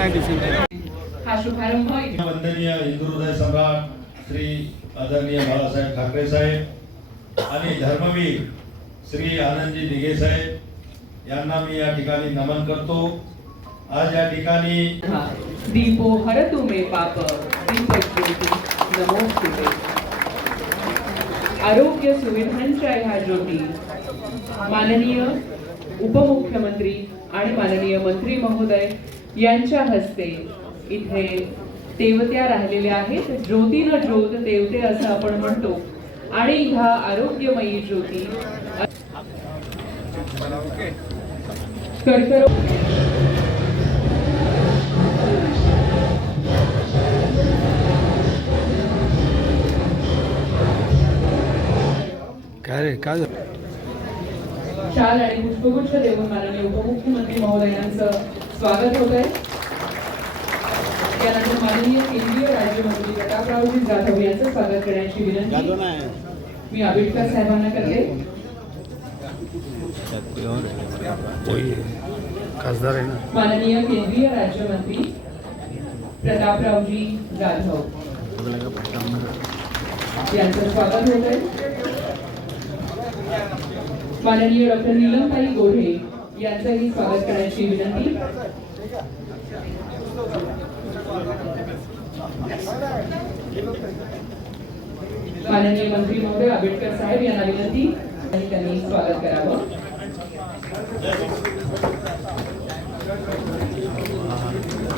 हा शुभारंभ वंदनीय हिंदू हृदय सम्राट श्री आदरणीय बाळासाहेब ठाकरे साहेब आणि धर्मवीर श्री आनंदजी दिघे साहेब यांना मी या ठिकाणी नमन करतो. आज या ठिकाणी. दीपो हरतु मे पाप नमोस्तुते आरोग्य सुविधांच्या ह्या ज्योती माननीय उपमुख्यमंत्री आणि माननीय मंत्री महोदय यांच्या हस्ते इथे तेवत्या राहिलेल्या आहेत. ज्योतीनं ज्योत तेवते असं आपण म्हणतो. आणि ह्या आरोग्यमयी ज्योती. कर्करोग. काय रे काय झालं? शाल आणि पुष्पगुच्छ देऊन माननीय उपमुख्यमंत्री महोदयांचं स्वागत होत आहे. त्यानंतर माननीय केंद्रीय राज्यमंत्री प्रतापरावजी जाधव यांचं स्वागत करण्याची विनंती. मी आंबेडकर साहेबांना करते. होय. खासदार आहे ना. माननीय केंद्रीय राज्यमंत्री प्रतापरावजी जाधव. यांचं स्वागत होत आहे. माननीय डॉक्टर नीलमताई गोढे यांचंही स्वागत करण्याची विनंती. माननीय मंत्री महोदय आंबेडकर साहेब यांना विनंती आणि त्यांनी स्वागत करावं.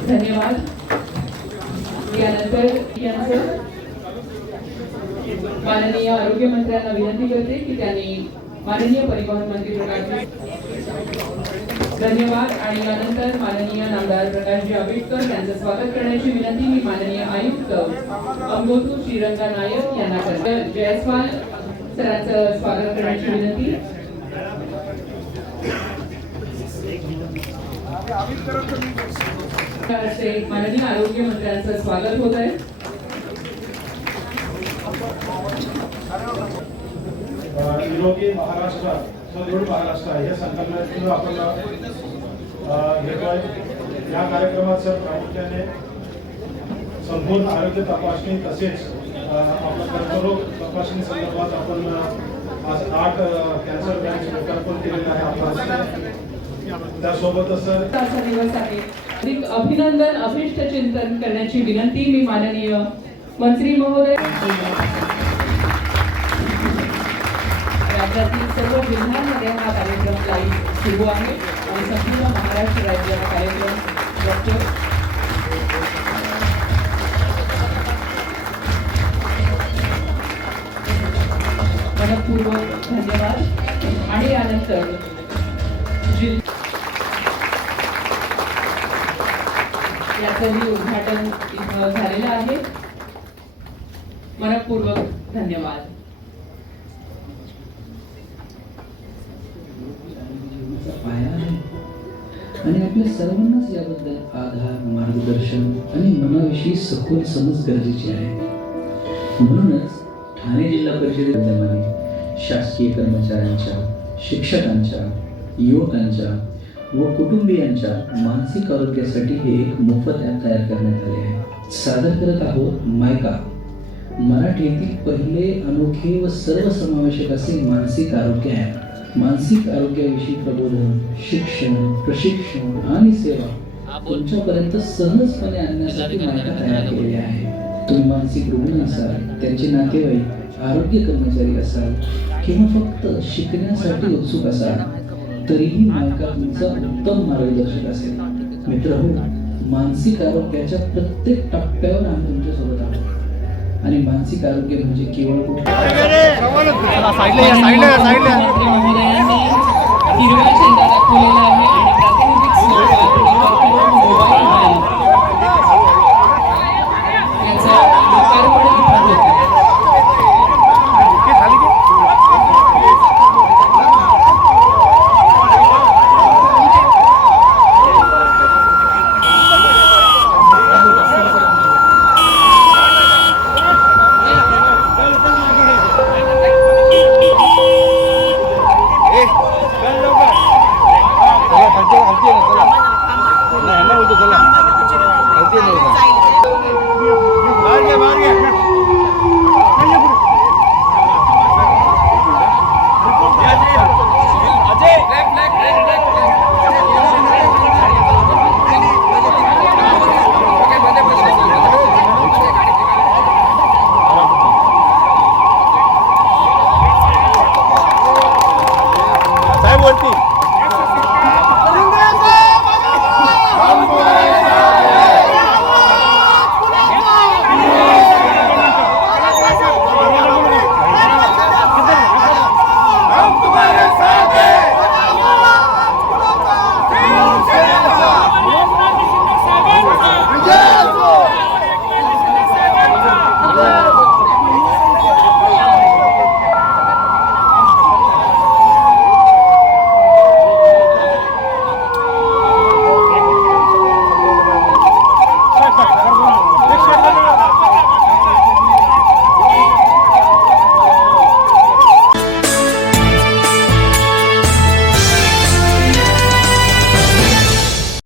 धन्यवाद. यानंतर यांचं माननीय आरोग्य मंत्र्यांना विनंती करते की त्यांनी माननीय परिवहन मंत्री प्रकाश धन्यवाद. आणि यानंतर माननीय नामदार प्रकाशजी आंबेडकर यांचं स्वागत करण्याची विनंती मी माननीय आयुक्त अंगोतू श्रीरंगा नायक यांना करते. जयस्वाल सरांचं स्वागत करण्याची विनंती. माननीय आरोग्य मंत्र्यांचं स्वागत होत आहे. निरोगी महाराष्ट्र सदृढ महाराष्ट्र या संकल्पनेतून आपण अ, घेतोय या कार्यक्रमात सर प्रामुख्याने संपूर्ण आरोग्य तपासणी तसेच आपण कर्करोग तपासणी संदर्भात आपण आज आठ कॅन्सर बँक लोकार्पण केलेलं आहे आपण त्यासोबतच सर दिवस आहे. अधिक अभिनंदन अभिष्ट चिंतन करण्याची विनंती मी माननीय मंत्री महोदय राज्यातील सर्व जिल्ह्यांमध्ये हा कार्यक्रम लाईव्ह सुरू आहे. आणि संपूर्ण महाराष्ट्र राज्य हा कार्यक्रम डॉक्टर मनपूर्वक धन्यवाद. आणि यानंतर जिल्हा याचंही उद्घाटन इथं झालेलं आहे. मनपूर्वक धन्यवाद. आणि आपल्या सर्वांनाच याबद्दल आधार मार्गदर्शन आणि मनाविषयी सखोल समज गरजेची आहे. म्हणूनच ठाणे जिल्हा परिषदेप्रमाणे शासकीय कर्मचाऱ्यांच्या शिक्षकांच्या युवकांच्या व कुटुंबियांच्या मानसिक आरोग्यासाठी हे एक मोफत ॲप तयार करण्यात आले आहे. सादर करत आहोत मायका. मराठीतील पहिले अनोखे व सर्वसमावेशक असे मानसिक आरोग्य ॲप. मानसिक आरोग्याविषयी प्रबोधन शिक्षण प्रशिक्षण आणि सेवा तुमच्यापर्यंत सहजपणे आणण्यासाठी माहिती तयार केलेली आहे तुम्ही मानसिक रुग्ण असाल त्यांचे नातेवाईक आरोग्य कर्मचारी असाल किंवा फक्त शिकण्यासाठी उत्सुक असाल तरीही मायका तुमचा उत्तम मार्गदर्शक असेल. मित्र हो मानसिक आरोग्याच्या प्रत्येक टप्प्यावर आम्ही तुमच्यासोबत आहोत. आणि मानसिक आरोग्य म्हणजे केवळ